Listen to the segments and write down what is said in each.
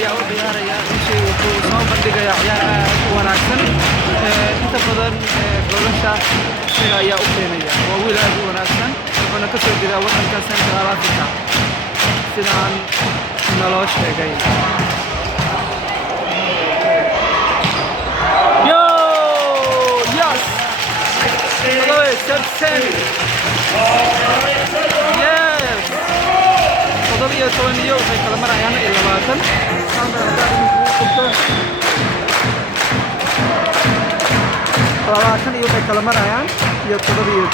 ayaa u ciyaaraya intii wuxuu soo bandhigayaa ciyaar aad u wanaagsan inta badan goolasha isaga ayaa u keenaya waa wiil aad u wanaagsan wuxuuna ka soo jeedaa waddanka Central Africa sidaan naloo sheegay yo yes tirsan yes toddobiyo toban iyo waxay kala marayaan 20 iyo waxay kala marayaan iyo 7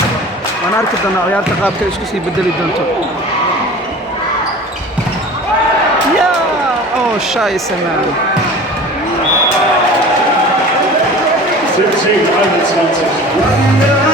waan arki doonaa ciyaarta qaabka isku sii bedeli doonto oh scheiße man 17-21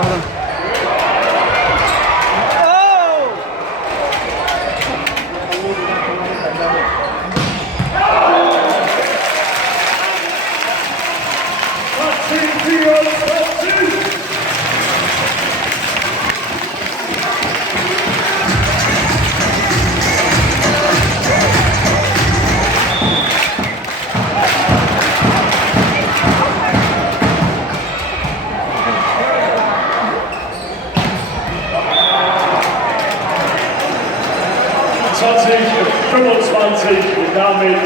kooxdan und damit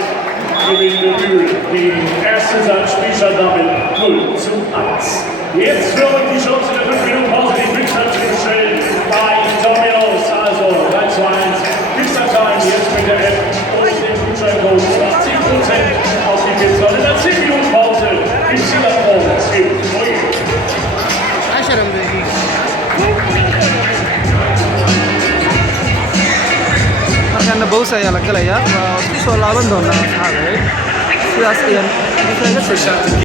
gewinnt der Mühl den ersten Spielstand damit 0:1. Jetzt für euch die Chance in der 5 Minuten Pause, die Spielstand zu stellen bei Dominos. Also 3:1, Spielstand jetzt mit der App und dem Gutscheincode 20% auf die Pizza. In der 10 Minuten Pause ist die Laptop für euch. markaana bows ayaa la galayaa waa isku soo laaban doonaa asxaabe sidaas ayaan